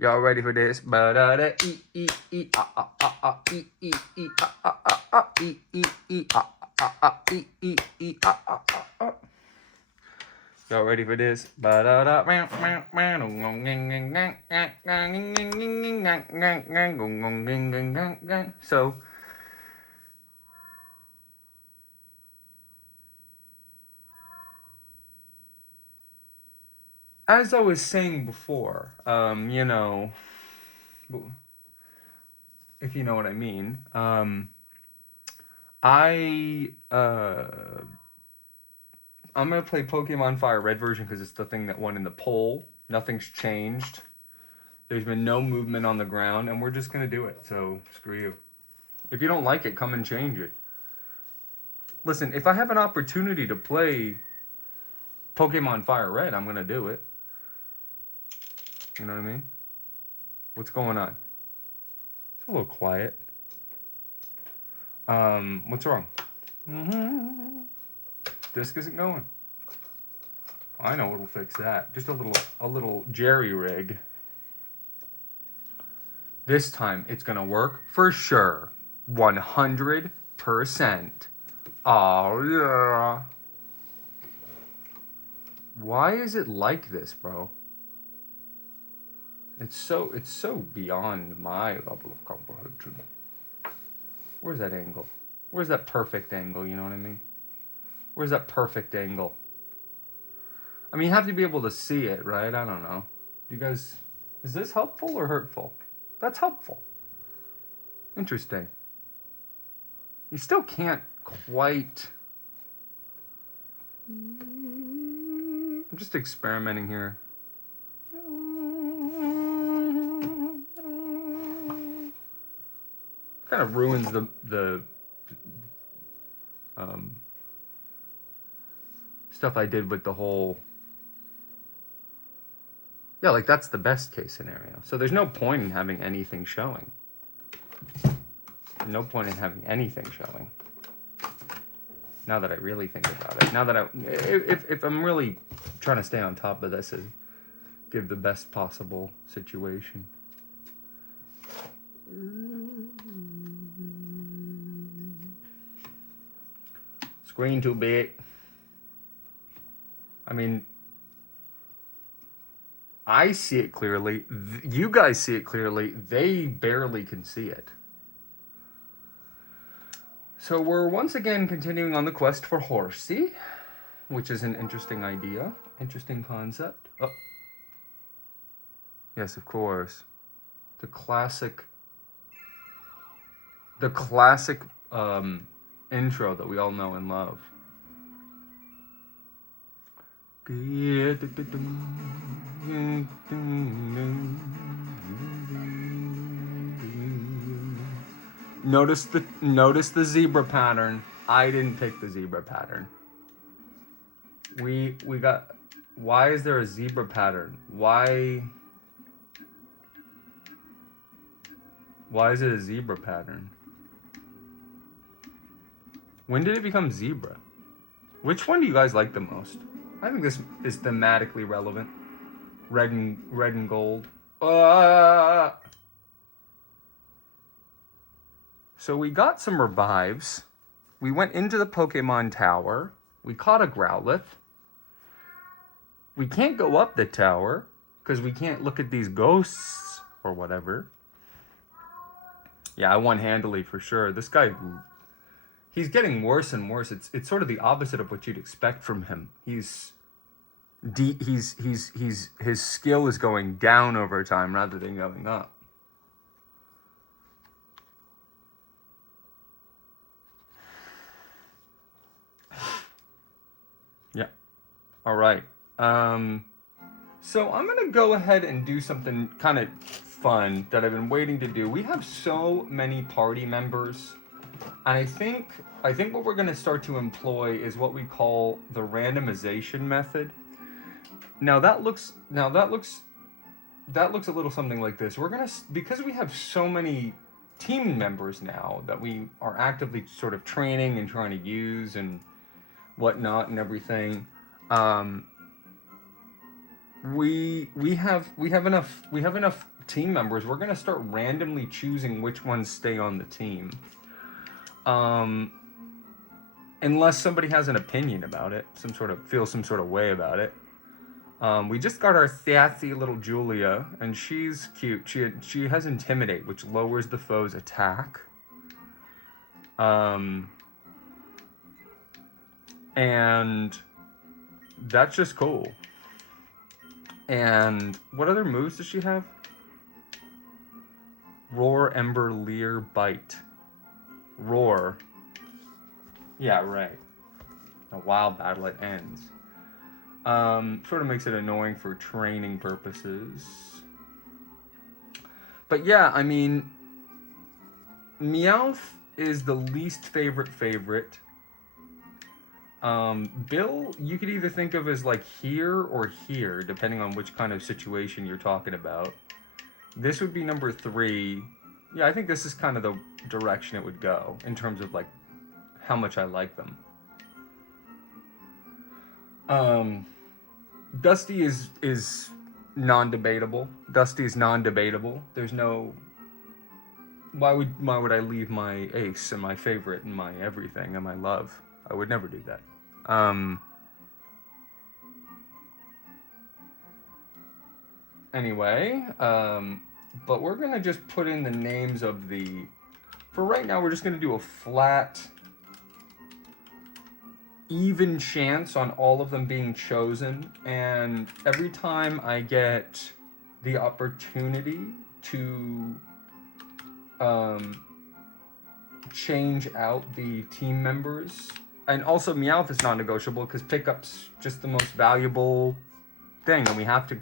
Y'all ready for this? Y'all ready for this? So, as I was saying before, you know, if you know what I mean, I'm gonna play Pokemon FireRed version because it's the thing that won in the poll. Nothing's changed. There's been no movement on the ground, and we're just gonna do it. So screw you. If you don't like it, come and change it. Listen, if I have an opportunity to play Pokemon FireRed, I'm gonna do it. You know what I mean? What's going on? It's a little quiet. What's wrong? Disc isn't going. I know what'll fix that. Just a little jerry rig. This time it's gonna work for sure. 100%. Oh yeah. Why is it like this, bro? It's so beyond my level of comprehension. Where's that angle? Where's that perfect angle, you know what I mean? Where's that perfect angle? I mean, you have to be able to see it, right? I don't know. You guys, is this helpful or hurtful? That's helpful. Interesting. You still can't quite... I'm just experimenting here. Kind of ruins the stuff I did with the whole... Yeah, like that's the best case scenario. So there's no point in having anything showing. No point in having anything showing. Now that I really think about it. Now that if I'm really trying to stay on top of this and give the best possible situation. Screen too big. I mean, I see it clearly. You guys see it clearly. They barely can see it. So we're once again continuing on the quest for Horsey, which is an interesting idea, interesting concept. Oh. Yes, of course. The classic intro that we all know and love. Notice the zebra pattern. I didn't pick the zebra pattern. We got... Why is there a zebra pattern? Why is it a zebra pattern? When did it become zebra? Which one do you guys like the most? I think this is thematically relevant. Red and gold. So we got some revives. We went into the Pokemon Tower. We caught a Growlithe. We can't go up the tower because we can't look at these ghosts or whatever. Yeah, I won handily for sure. This guy, he's getting worse and worse. It's sort of the opposite of what you'd expect from him. His skill is going down over time rather than going up. Yeah. All right. So I'm gonna go ahead and do something kind of fun that I've been waiting to do. We have so many party members, and I think what we're gonna start to employ is what we call the randomization method. Now that looks a little something like this. We're gonna, because we have so many team members now that we are actively sort of training and trying to use and whatnot and everything. we have enough team members. We're gonna start randomly choosing which ones stay on the team. Unless somebody has an opinion about it, feels some sort of way about it. We just got our sassy little Julia, and she's cute. She has Intimidate, which lowers the foe's attack. And that's just cool. And what other moves does she have? Roar, Ember, Leer, Bite. Roar. Yeah, right. A wild battle, it ends. Sort of makes it annoying for training purposes. But yeah, I mean, Meowth is the least favorite. Bill, you could either think of as like here or here, depending on which kind of situation you're talking about. This would be number 3. Yeah, I think this is kind of the direction it would go in terms of like how much I like them. Dusty is non-debatable. Dusty is non-debatable. There's no. Why would I leave my ace and my favorite and my everything and my love? I would never do that. Anyway, but we're gonna just put in the names of the. For right now, we're just gonna do a flat, even chance on all of them being chosen, and every time I get the opportunity to change out the team members, and also Meowth is non-negotiable because pickup's just the most valuable thing, and we have to,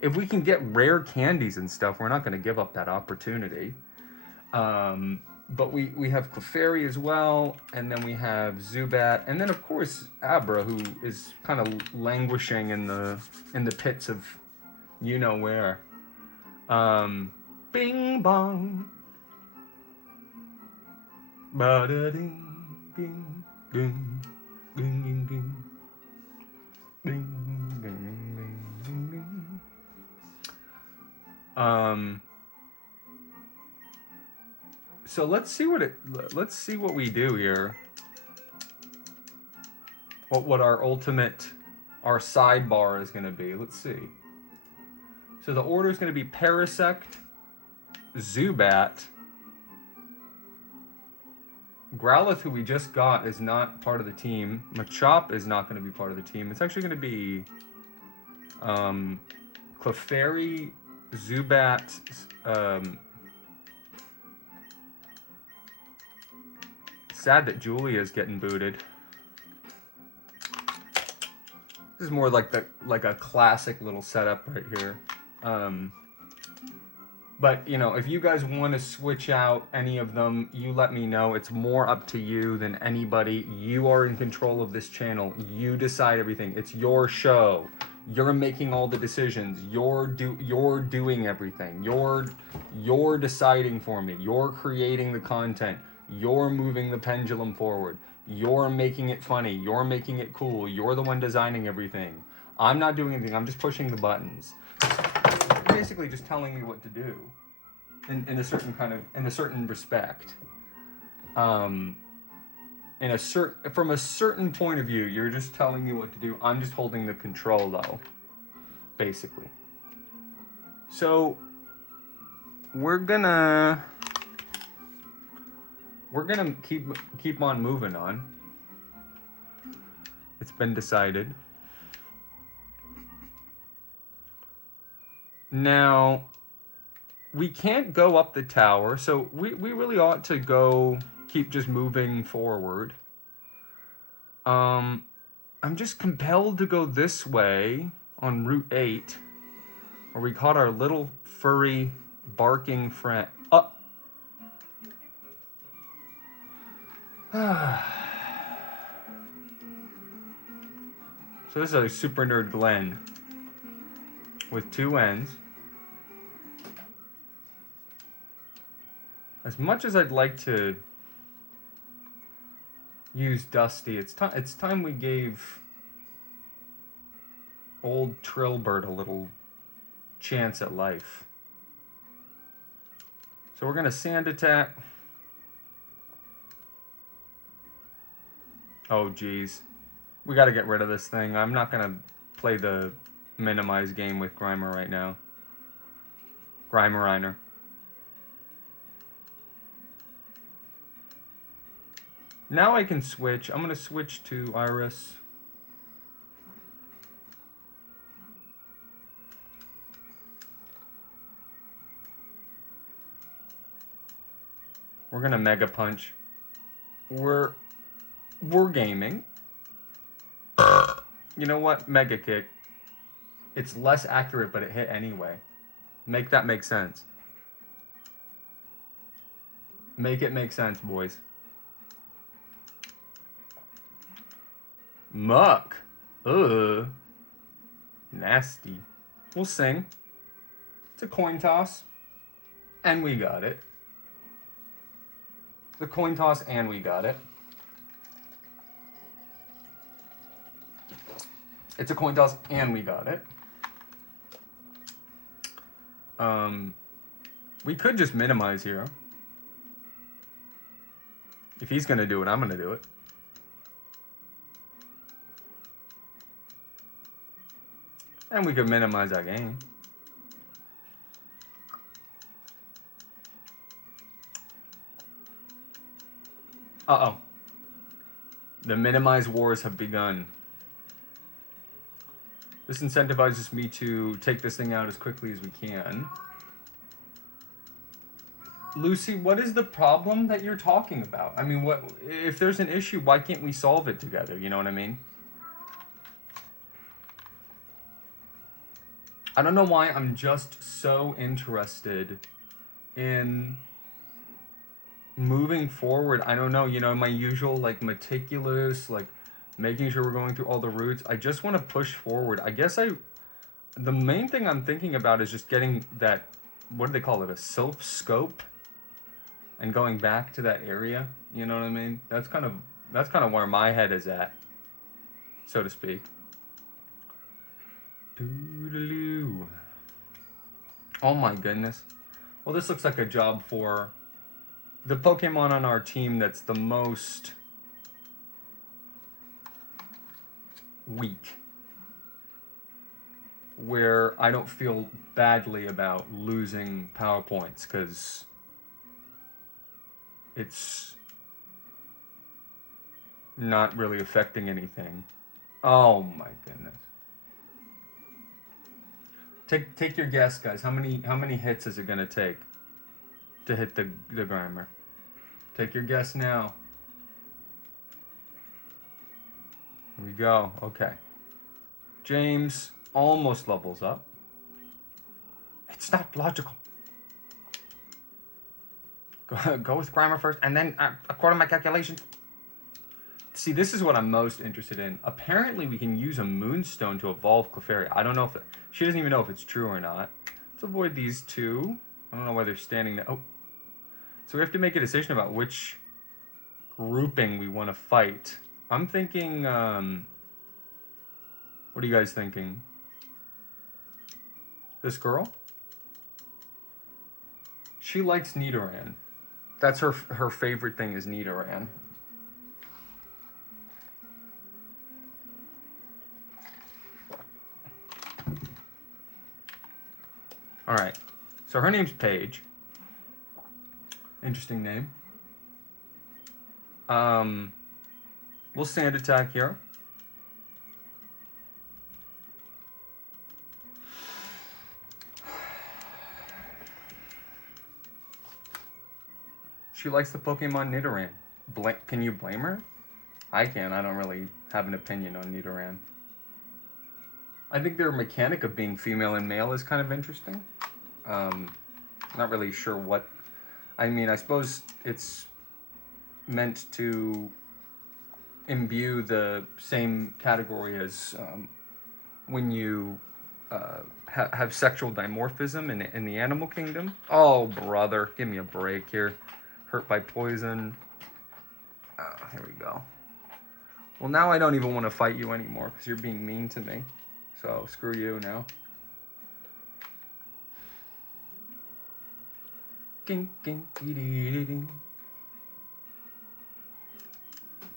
if we can get rare candies and stuff, we're not going to give up that opportunity. But we have Clefairy as well, and then we have Zubat, and then of course Abra, who is kind of languishing in the pits of you know where. Bing bong. Ba da ding ding ding ding ding ding ding ding ding ding. So let's see what we do here. What our sidebar is going to be. Let's see. So the order is going to be Parasect, Zubat, Growlithe, who we just got, is not part of the team. Machop is not going to be part of the team. It's actually going to be Clefairy, Zubat, sad that Julia is getting booted. This is more like a classic little setup right here. But you know, if you guys want to switch out any of them, you let me know. It's more up to you than anybody. You are in control of this channel. You decide everything. It's your show. You're making all the decisions. You're doing everything. You're deciding for me. You're creating the content. You're moving the pendulum forward. You're making it funny. You're making it cool. You're the one designing everything. I'm not doing anything. I'm just pushing the buttons. You're basically just telling me what to do in a certain respect. From a certain point of view, you're just telling me what to do. I'm just holding the control though, basically. So we're gonna keep on moving on. It's been decided. Now, we can't go up the tower, so we really ought to keep just moving forward. I'm just compelled to go this way on Route 8, where we caught our little furry barking friend. So this is a Super Nerd Glen with 2 N's. As much as I'd like to use Dusty, it's time we gave old trill bird a little chance at life. So we're going to sand attack. Oh, geez. We got to get rid of this thing. I'm not going to play the minimize game with Grimer right now. Grimeriner. Now I can switch. I'm going to switch to Iris. We're going to Mega Punch. We're gaming. You know what? Mega Kick. It's less accurate, but it hit anyway. Make that make sense. Make it make sense, boys. Muck. Ugh. Nasty. We'll sing. It's a coin toss. And we got it. The coin toss and we got it. It's a coin toss and we got it. We could just minimize here. If he's gonna do it, I'm gonna do it. And we could minimize that game. Uh-oh. The minimize wars have begun. This incentivizes me to take this thing out as quickly as we can. Lucy, what is the problem that you're talking about? I mean, what if there's an issue, why can't we solve it together? You know what I mean? I don't know why I'm just so interested in moving forward. I don't know, you know, my usual, like, meticulous, like, making sure we're going through all the routes. I just want to push forward. I guess the main thing I'm thinking about is just getting that, what do they call it, a self scope, and going back to that area. You know what I mean? That's kind of where my head is at, so to speak. Doo-doo-doo. Oh my goodness. Well, this looks like a job for the Pokemon on our team that's the most weak, where I don't feel badly about losing power points because it's not really affecting anything. Oh my goodness. Take your guess, guys. How many hits is it gonna take to hit the Grimer? Take your guess now. Here we go. Okay. James almost levels up. It's not logical. Go with Grimer first, and then, according to my calculations. See, this is what I'm most interested in. Apparently, we can use a Moonstone to evolve Clefairy. I don't know if she doesn't even know if it's true or not. Let's avoid these two. I don't know why they're standing there. Oh. So we have to make a decision about which grouping we want to fight. I'm thinking, what are you guys thinking? This girl? She likes Nidoran. That's her favorite thing is Nidoran. All right, so her name's Paige. Interesting name. We'll sand attack here. She likes the Pokemon Nidoran. Can you blame her? I can. I don't really have an opinion on Nidoran. I think their mechanic of being female and male is kind of interesting. Not really sure what... I mean, I suppose it's meant to imbue the same category as when you have sexual dimorphism in the animal kingdom. Oh, brother, give me a break here. Hurt by poison. Here we go. Well, now I don't even want to fight you anymore because you're being mean to me. So screw you now.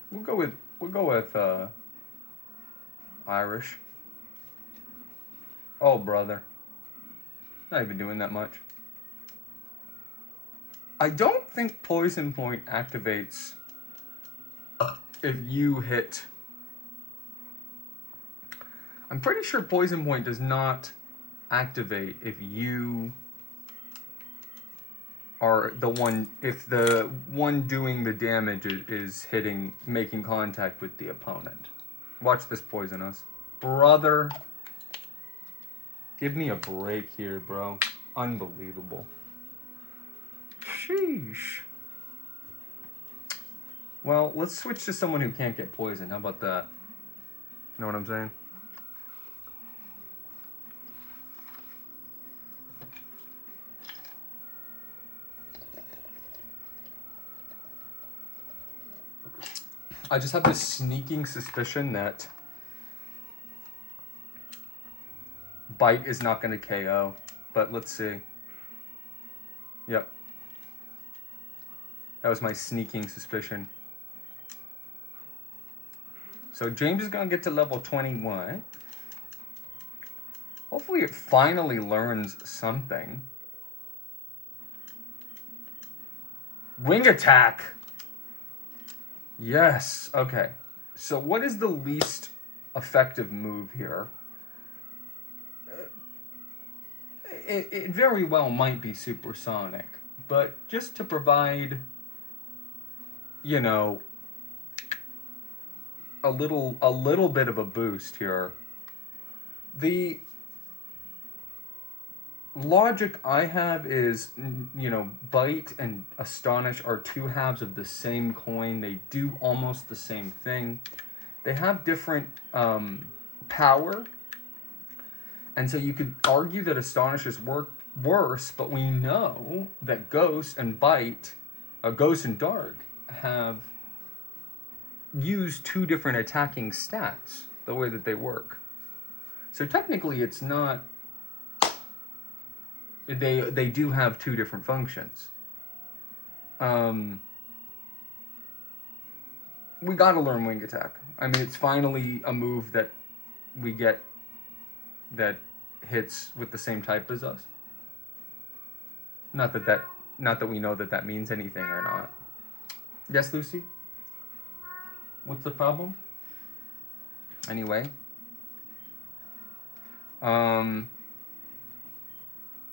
We'll go with Irish. Oh brother. Not even doing that much. I don't think Poison Point activates if you hit. I'm pretty sure Poison Point does not activate if you are the one, if the one doing the damage is hitting, making contact with the opponent. Watch this poison us. Brother. Give me a break here, bro. Unbelievable. Sheesh. Well, let's switch to someone who can't get poisoned. How about that? You know what I'm saying? I just have this sneaking suspicion that Bite is not going to KO, but let's see. Yep. That was my sneaking suspicion. So James is going to get to level 21. Hopefully it finally learns something. Wing attack! Yes, okay. So what is the least effective move here? It very well might be supersonic, but just to provide, you know, a little bit of a boost here. The logic I have is, you know, Bite and Astonish are two halves of the same coin. They do almost the same thing. They have different power. And so you could argue that Astonish is worse, but we know that Ghost and Bite, Ghost and Dark, have used two different attacking stats, the way that they work. So technically it's not... They do have two different functions. We gotta learn Wing Attack. I mean, it's finally a move that we get that hits with the same type as us. Not that we know that means anything or not. Yes, Lucy? What's the problem? Anyway.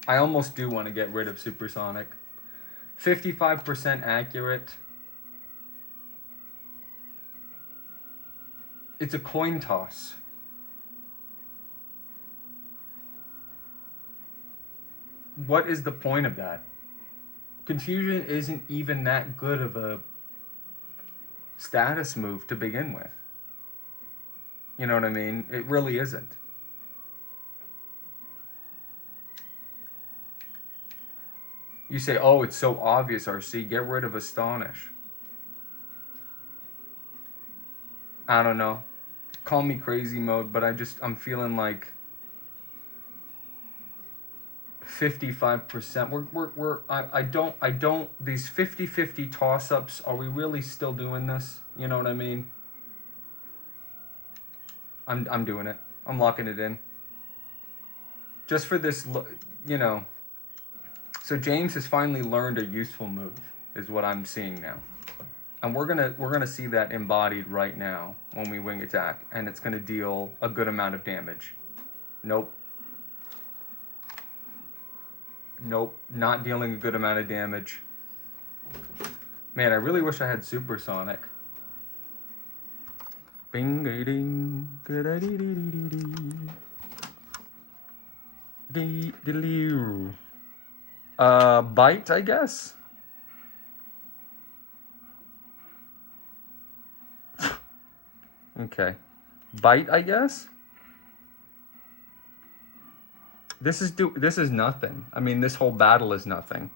I almost do want to get rid of Supersonic. 55% accurate. It's a coin toss. What is the point of that? Confusion isn't even that good of a status move to begin with. You know what I mean? It really isn't. You say, oh, it's so obvious, RC. Get rid of Astonish. I don't know. Call me crazy mode, but I'm feeling like 55%. I don't, these 50-50 toss-ups, are we really still doing this? You know what I mean? I'm doing it. I'm locking it in. Just for this, you know. So James has finally learned a useful move, is what I'm seeing now. And we're gonna see that embodied right now when we wing attack, and it's gonna deal a good amount of damage. Nope. Nope, not dealing a good amount of damage. Man, I really wish I had Supersonic. Bing ding dee. Bite, I guess. Okay. Bite, I guess. This is nothing. I mean, this whole battle is nothing.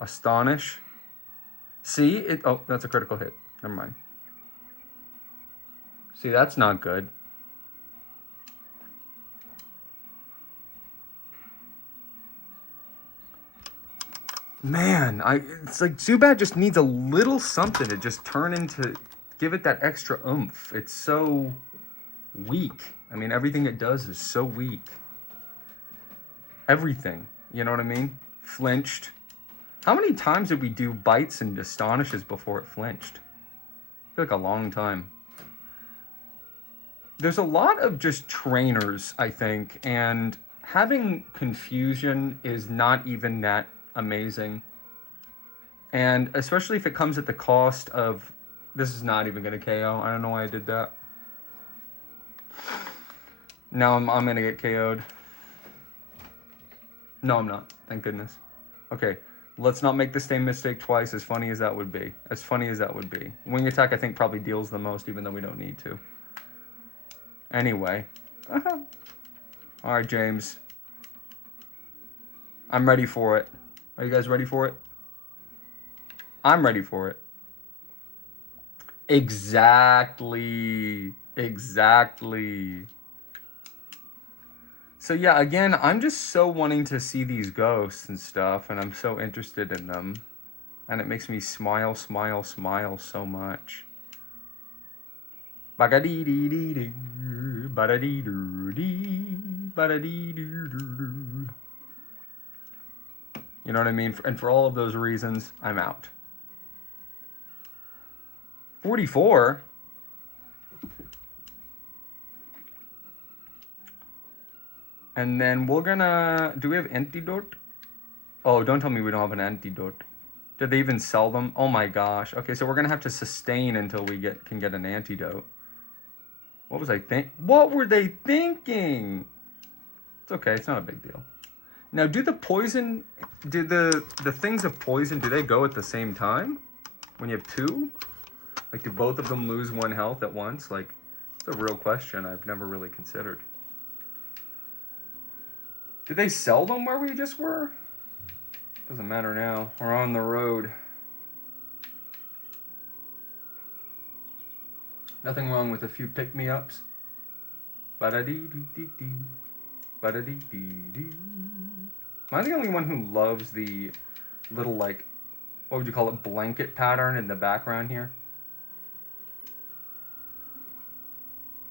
Astonish. See it. Oh, that's a critical hit. Never mind. See, that's not good. Man, it's like Zubat just needs a little something to just turn into, give it that extra oomph. It's so weak. I mean, everything it does is so weak. Everything, you know what I mean? Flinched. How many times did we do bites and astonishes before it flinched? I feel like a long time. There's a lot of just trainers, I think, and having confusion is not even that amazing. And especially if it comes at the cost of, this is not even going to KO. I don't know why I did that. Now I'm going to get KO'd. No, I'm not. Thank goodness. Okay, let's not make the same mistake twice, as funny as that would be. As funny as that would be. Wing attack, I think, probably deals the most, even though we don't need to. Anyway. All right, James. I'm ready for it. Are you guys ready for it? I'm ready for it. Exactly. Exactly. So yeah, again, I'm just so wanting to see these ghosts and stuff, and I'm so interested in them. And it makes me smile, smile, smile so much. Ba-da-dee-dee-dee-doo, ba-da-dee-doo-dee, ba-da-dee-doo-doo-doo. You know what I mean? And for all of those reasons, I'm out. 44? And then we're gonna... Do we have antidote? Oh, don't tell me we don't have an antidote. Did they even sell them? Oh my gosh. Okay, so we're gonna have to sustain until we can get an antidote. What was I What were they thinking? It's okay, it's not a big deal. Now, do the poison... Do the things of poison, do they go at the same time? When you have two? Like, do both of them lose 1 health at once? Like, it's a real question I've never really considered. Did they sell them where we just were? Doesn't matter now. We're on the road. Nothing wrong with a few pick-me-ups. Ba-da-dee-dee-dee-dee. Ba-da-dee-dee-dee. Am I the only one who loves the little, like, what would you call it, blanket pattern in the background here?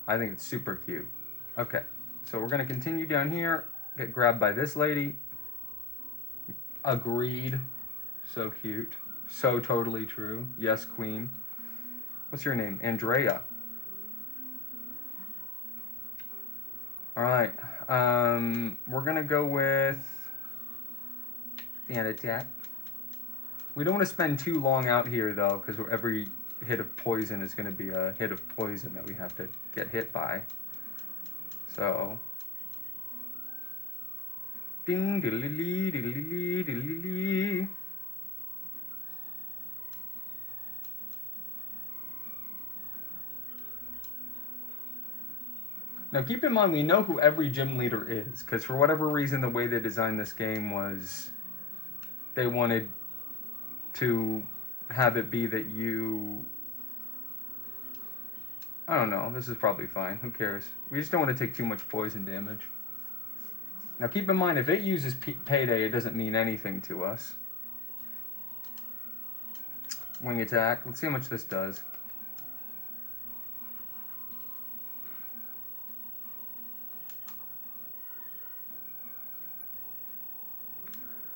I think it's super cute. Okay, so we're gonna continue down here. Get grabbed by this lady. Agreed. So cute. So totally true. Yes, queen. What's your name? Andrea. All right. We're gonna go with fan attack. We don't want to spend too long out here though, because every hit of poison is going to be a hit of poison that we have to get hit by. So, ding diddly diddly diddly. Now keep in mind, we know who every gym leader is, because for whatever reason, the way they designed this game was they wanted to have it be that you... I don't know, this is probably fine, who cares? We just don't want to take too much poison damage. Now keep in mind, if it uses Payday, it doesn't mean anything to us. Wing attack, let's see how much this does.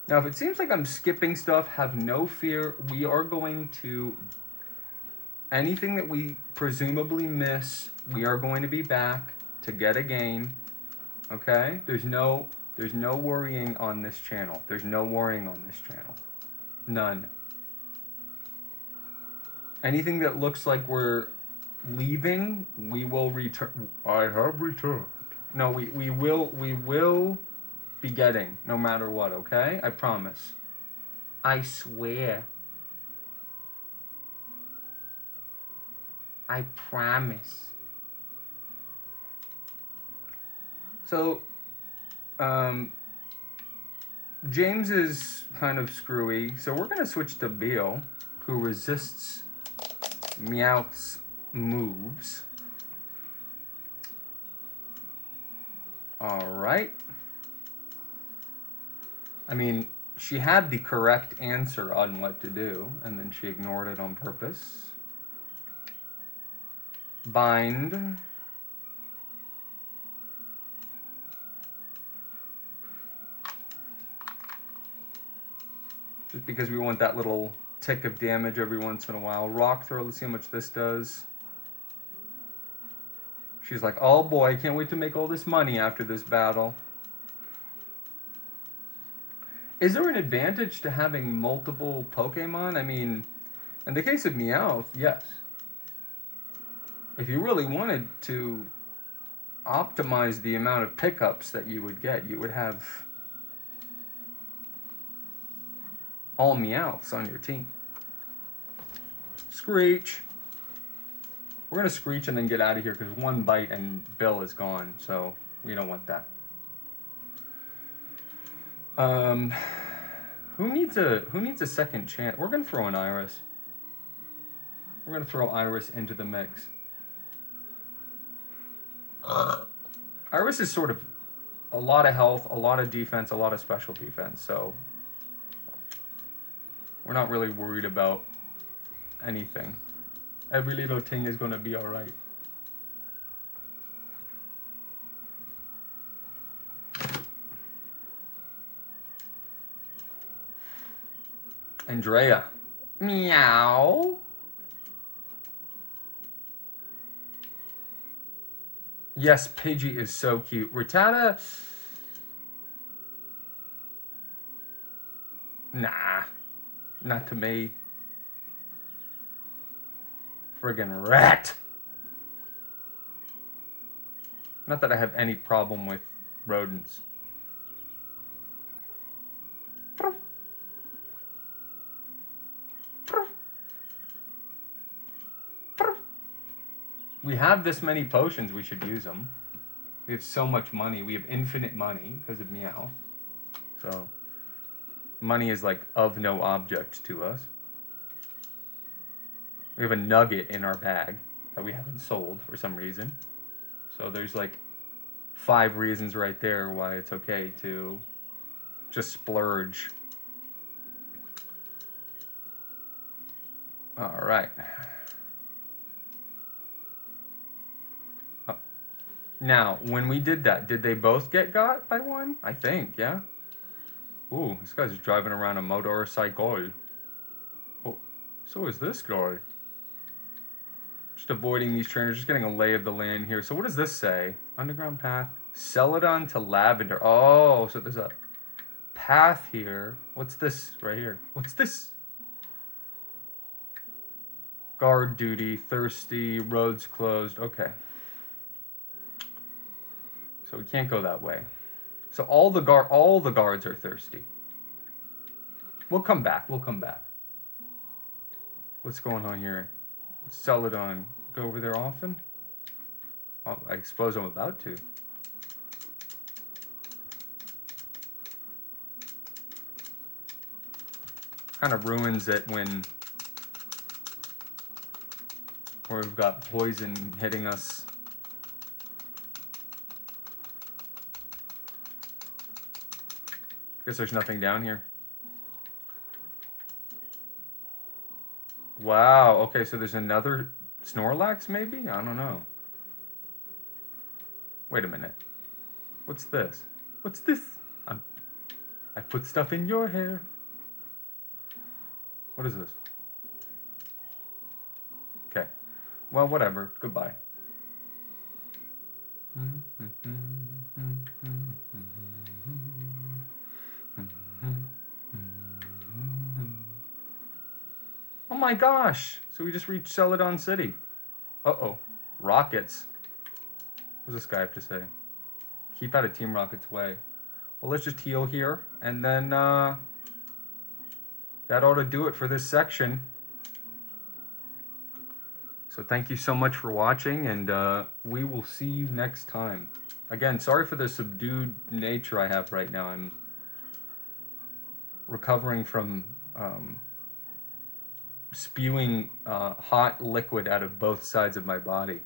Now, if it seems like I'm skipping stuff, have no fear. We are going to... Anything that we presumably miss, we are going to be back to get a gain. Okay? There's no worrying on this channel. There's no worrying on this channel. None. Anything that looks like we're leaving, we will return. I have returned. No, we will be getting, no matter what, okay? I promise. I swear. I promise. So, James is kind of screwy, so we're gonna switch to Beal, who resists Meowth's moves. All right. I mean, she had the correct answer on what to do, and then she ignored it on purpose. Bind. Just because we want that little tick of damage every once in a while. Rock throw, let's see how much this does. She's like, oh boy, I can't wait to make all this money after this battle. Is there an advantage to having multiple Pokemon? I mean, in the case of Meowth, yes. If you really wanted to optimize the amount of pickups that you would get, you would have all Meowths on your team. Screech. We're going to Screech and then get out of here because one bite and Bill is gone, so we don't want that. Who needs a second chance? We're going to throw an Iris. We're going to throw Iris into the mix. Iris is sort of a lot of health, a lot of defense, a lot of special defense, so we're not really worried about anything. Every little thing is going to be all right. Andrea. Meow. Yes, Pidgey is so cute. Rattata. Nah. Not to me. Friggin' rat. Not that I have any problem with rodents. We have this many potions, we should use them. We have so much money. We have infinite money because of Meow. So, money is like of no object to us. We have a nugget in our bag that we haven't sold for some reason. So there's like 5 reasons right there why it's okay to just splurge. All right. Now, when we did that, did they both get got by one? I think, yeah? Ooh, this guy's driving around a motorcycle. Oh, so is this guy. Just avoiding these trainers, just getting a lay of the land here. So what does this say? Underground path. Celadon to Lavender. Oh, so there's a path here. What's this right here? What's this? Guard duty, thirsty, roads closed. Okay. So we can't go that way. So all the guards are thirsty. We'll come back. We'll come back. What's going on here? Celadon. Go over there often? Oh, I suppose I'm about to. Kind of ruins it when we've got poison hitting us. Guess there's nothing down here. Wow, okay, so there's another Snorlax maybe? I don't know. Wait a minute. What's this? What's this? I put stuff in your hair. What is this? Okay. Well, whatever. Goodbye. Oh my gosh! So we just reached Celadon City. Uh-oh. Rockets. What does this guy have to say? Keep out of Team Rocket's way. Well, let's just heal here. And then, that ought to do it for this section. So thank you so much for watching, and we will see you next time. Again, sorry for the subdued nature I have right now. I'm recovering from spewing hot liquid out of both sides of my body.